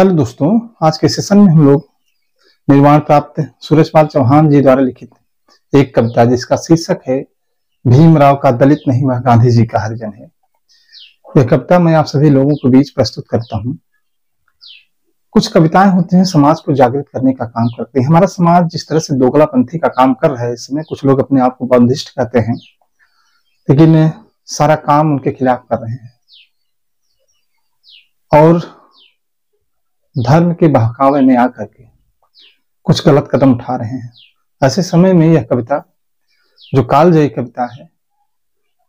Hello दोस्तों, आज के सेशन में हम लोग निर्माण प्राप्त सुरेशपाल चौहान जी द्वारा लिखित एक कविता जिसका शीर्षक है भीमराव का दलित नहीं वह गांधी जी का हरिजन है। यह कविता मैं आप सभी लोगों के बीच प्रस्तुत करता हूँ। कुछ कविताएं होती हैं समाज को जागृत करने का काम करती है। हमारा समाज जिस तरह से दोगलापंथी का काम कर रहा है, इसमें कुछ लोग अपने आप को बंदिष्ट कहते हैं, लेकिन सारा काम उनके खिलाफ कर रहे हैं और धर्म के बहकावे में आकर के कुछ गलत कदम उठा रहे हैं। ऐसे समय में यह कविता जो कालजयी कविता है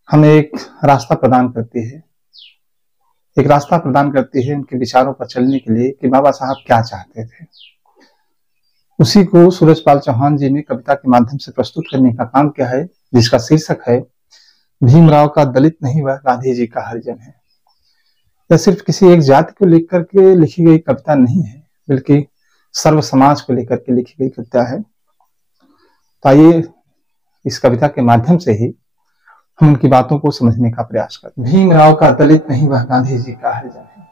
हमें एक रास्ता प्रदान करती है उनके विचारों पर चलने के लिए कि बाबा साहब क्या चाहते थे। उसी को सुरेशपाल चौहान जी ने कविता के माध्यम से प्रस्तुत करने का काम किया है, जिसका शीर्षक है भीमराव का दलित नहीं वह गांधी जी का हरिजन है। यह सिर्फ किसी एक जाति को लेकर के लिखी गई कविता नहीं है, बल्कि सर्व समाज को लेकर के लिखी गई कविता है। तो आइए इस कविता के माध्यम से ही हम उनकी बातों को समझने का प्रयास करते हैं। भीमराव का दलित नहीं वह गांधी जी का हरिजन है।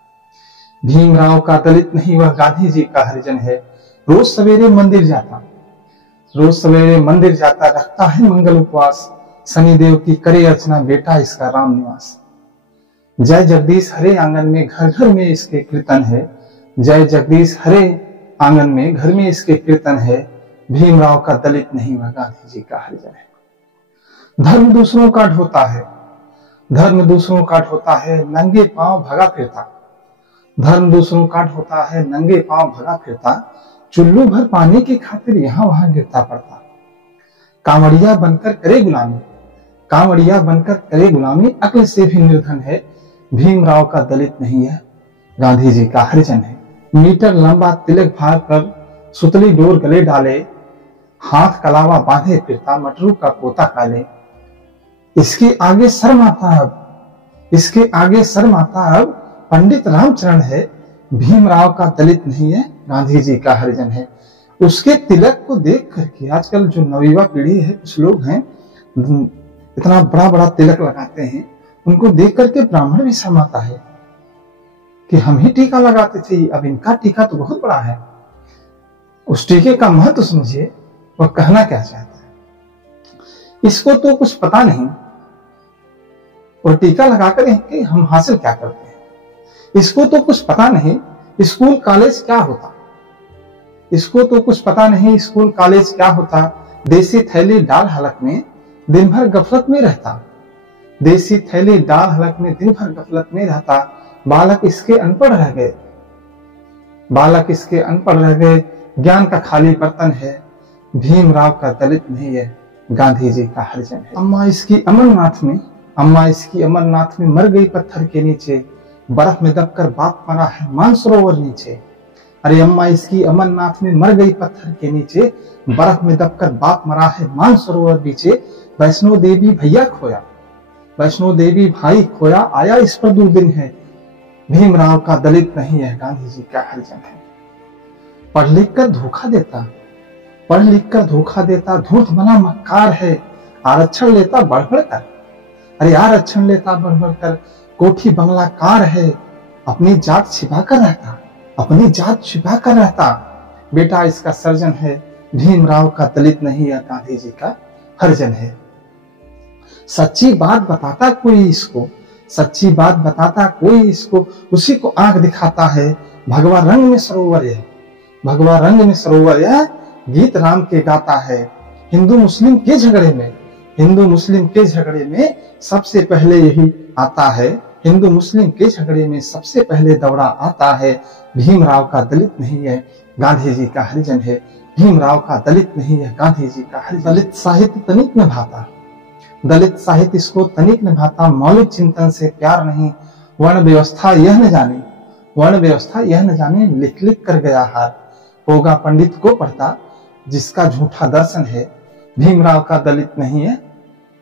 भीमराव का दलित नहीं वह गांधी जी का हरिजन है। रोज सवेरे मंदिर जाता रखता है मंगल उपवास। शनिदेव की करे अर्चना, बेटा इसका राम निवास। जय जगदीश हरे आंगन में घर घर में इसके कीर्तन है। जय जगदीश हरे आंगन में घर में इसके कीर्तन है। भीमराव का दलित नहीं वह गांधी जी का हरिजन है। धर्म दूसरों का ढोता है नंगे पांव भगा फिरता। धर्म दूसरों का ढोता है नंगे पांव भगा फिरता। चुल्लू भर पानी की खातिर यहां वहां गिरता पड़ता। कांवड़िया बनकर करे गुलामी अक्ल से भी निर्धन है। भीमराव का दलित नहीं है गांधी जी का हरिजन है। मीटर लंबा तिलक फाड़ कर सुतली डोर गले डाले। हाथ कलावा बांधे फिरता मटरू का पोता काले। इसके आगे शर्म आता अब पंडित रामचरण है। भीमराव का दलित नहीं है गांधी जी का हरिजन है। उसके तिलक को देख करके आजकल जो नवयुवा पीढ़ी है, कुछ लोग हैं इतना बड़ा बड़ा तिलक लगाते हैं, उनको देख करके ब्राह्मण भी शर्माता है कि हम ही टीका लगाते थे, अब इनका टीका तो बहुत बड़ा है। उस टीके का महत्व समझिए, वह कहना क्या चाहता है। इसको तो कुछ पता नहीं और टीका लगाकर हम हासिल क्या करते हैं। इसको तो कुछ पता नहीं स्कूल कॉलेज क्या होता। इसको तो कुछ पता नहीं स्कूल कॉलेज क्या होता। देसी थैली डाल हलक में दिन भर गफलत में रहता। देसी थैली डाल हलक में दिन भर गफलत में रहता। बालक इसके अनपढ़ रह गए ज्ञान का खाली बर्तन है। भीमराव का दलित नहीं है गांधी जी का हरिजन है। अम्मा इसकी अमरनाथ में मर गई पत्थर के नीचे। बर्फ में दबकर बाप मरा है मानसरोवर नीचे। अरे अम्मा इसकी अमरनाथ में मर गई पत्थर के नीचे। बर्फ में दबकर बाप मरा है मानसरोवर नीचे। वैष्णो देवी भाई खोया आया इस पर दुर्दिन है। भीमराव का दलित नहीं है गांधी जी का हरिजन है। पढ़ लिख कर धूर्त बना मक्कार है। आरक्षण लेता बढ़ कर कोठी बंगला कार है। अपनी जात छिपा कर रहता। बेटा इसका सर्जन है। भीमराव का दलित नहीं है गांधी जी का हरिजन है। सच्ची बात बताता कोई इसको उसी को आंख दिखाता है। भगवा रंग में सरोवर यह गीत राम के गाता है। हिंदू मुस्लिम के झगड़े में सबसे पहले यही आता है। हिंदू मुस्लिम के झगड़े में सबसे पहले दौड़ा आता है। भीमराव का दलित नहीं है गांधी जी का हरिजन है। भीमराव का दलित नहीं है गांधी जी का हरिजन। दलित साहित्य इसको तनिक निभाता। मौलिक चिंतन से प्यार नहीं। वर्ण व्यवस्था यह न जाने लिख लिख कर गया हार। होगा पंडित को पढ़ता जिसका झूठा दर्शन है। भीमराव का दलित नहीं है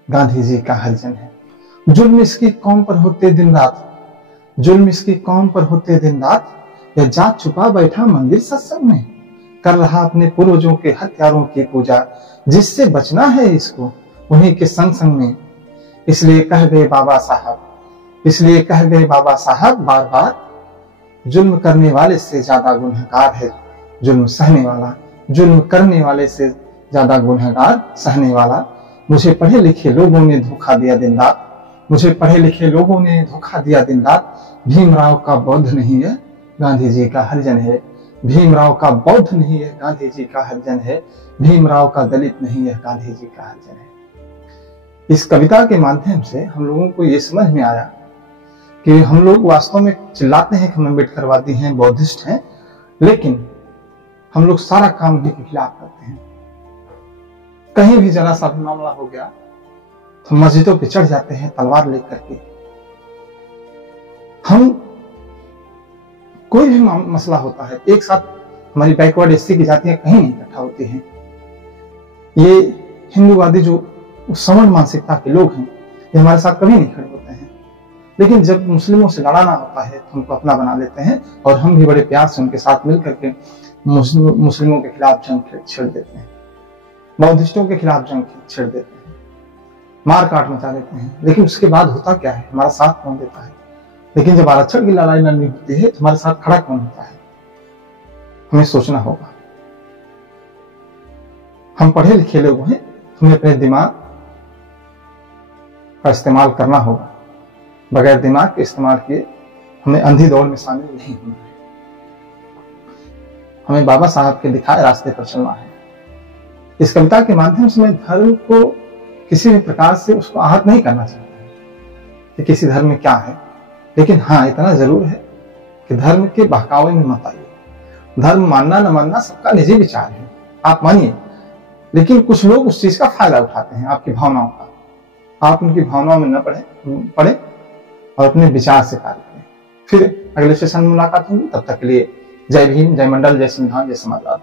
गांधी जी का हरिजन है। जुल्म इसकी कौम पर होते दिन रात। यह जात छुपा बैठा मंदिर सत्संग में। कर रहा अपने पूर्वजों के हत्यारों की पूजा। जिससे बचना है इसको उन्हीं के संग में। इसलिए कह गए बाबा साहब बार बार जुल्म करने वाले से ज्यादा गुनहगार है जुल्म सहने वाला, जुल्म करने वाले से ज्यादा गुनहगार सहने वाला। मुझे पढ़े लिखे लोगों ने धोखा दिया दिन रात, मुझे पढ़े लिखे लोगों ने धोखा दिया दिन रात। भीमराव का बौद्ध नहीं है, गांधी जी का हरिजन है। भीमराव का बौद्ध नहीं है, गांधी जी का हरिजन है। भीमराव का दलित नहीं है, गांधी जी का हरिजन है। इस कविता के माध्यम से हम लोगों को ये समझ में आया कि हम लोग वास्तव में चिल्लाते हैं कि हम अम्बेडकरवादी हैं, बौद्धिस्ट हैं, लेकिन हम लोग सारा काम उन्हीं के खिलाफ करते हैं। कहीं भी जरा सा भी मामला हो गया तो मस्जिदों पे चढ़ जाते हैं तलवार लेकर के। हम कोई भी मसला होता है एक साथ, हमारी बैकवर्ड एससी की जातियां कहीं नहीं इकट्ठा होती हैं। ये हिंदूवादी जो सवर्ण मानसिकता के लोग हैं, ये हमारे साथ कभी नहीं खड़े होते हैं। लेकिन जब मुस्लिमों से लड़ाना होता है तो उनको अपना बना लेते हैं और हम भी बड़े प्यार से उनके साथ मिलकर के मुस्लिमों के खिलाफ जंग छेड़ देते हैं, बौद्धिस्टों के खिलाफ जंग छेड़ देते हैं, मार काट मचा देते हैं। लेकिन उसके बाद होता क्या है, हमारा साथ कौन देता है? लेकिन जब आरक्षण की लड़ाई लड़नी होती है तो हमारे साथ खड़ा कौन होता है? हमें सोचना होगा। हम पढ़े लिखे लोग हैं, हमें अपने दिमाग का इस्तेमाल करना होगा। बगैर दिमाग के इस्तेमाल किए हमें अंधी दौड़ में शामिल नहीं होना है। हमें बाबा साहब के दिखाए रास्ते पर चलना है। इस कविता के माध्यम से मैं धर्म को किसी भी प्रकार से उसको आहत नहीं करना चाहता कि किसी धर्म में क्या है, लेकिन हाँ इतना जरूर है कि धर्म के बहकावे में मत आइए। धर्म मानना न मानना सबका निजी विचार है, आप मानिए, लेकिन कुछ लोग उस चीज का फायदा उठाते हैं, आपकी भावनाओं का। आप उनकी भावनाओं में न पड़े और अपने विचार से कार्य करें। फिर अगले सेशन में मुलाकात होगी, तब तक के लिए जय भीम, जय मंडल, जय संविधान, जय समाजवाद।